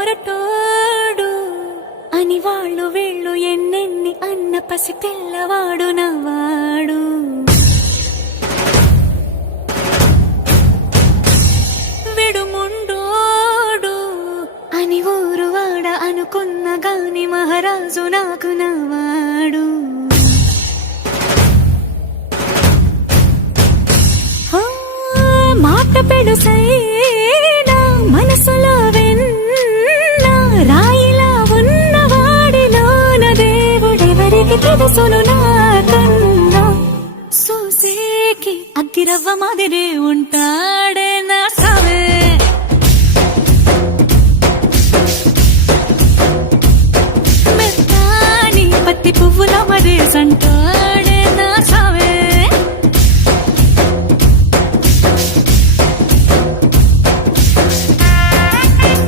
మొరటోడు అని వాళ్ళు వీళ్ళు ఎన్నెన్ని అన్న పసి పిల్లవాడు నవ్వాడు. విడుముండోడు అని ఊరువాడ అనుకున్న గాని మహారాజు నాకు నవ్వాడు. మాట పెడుసై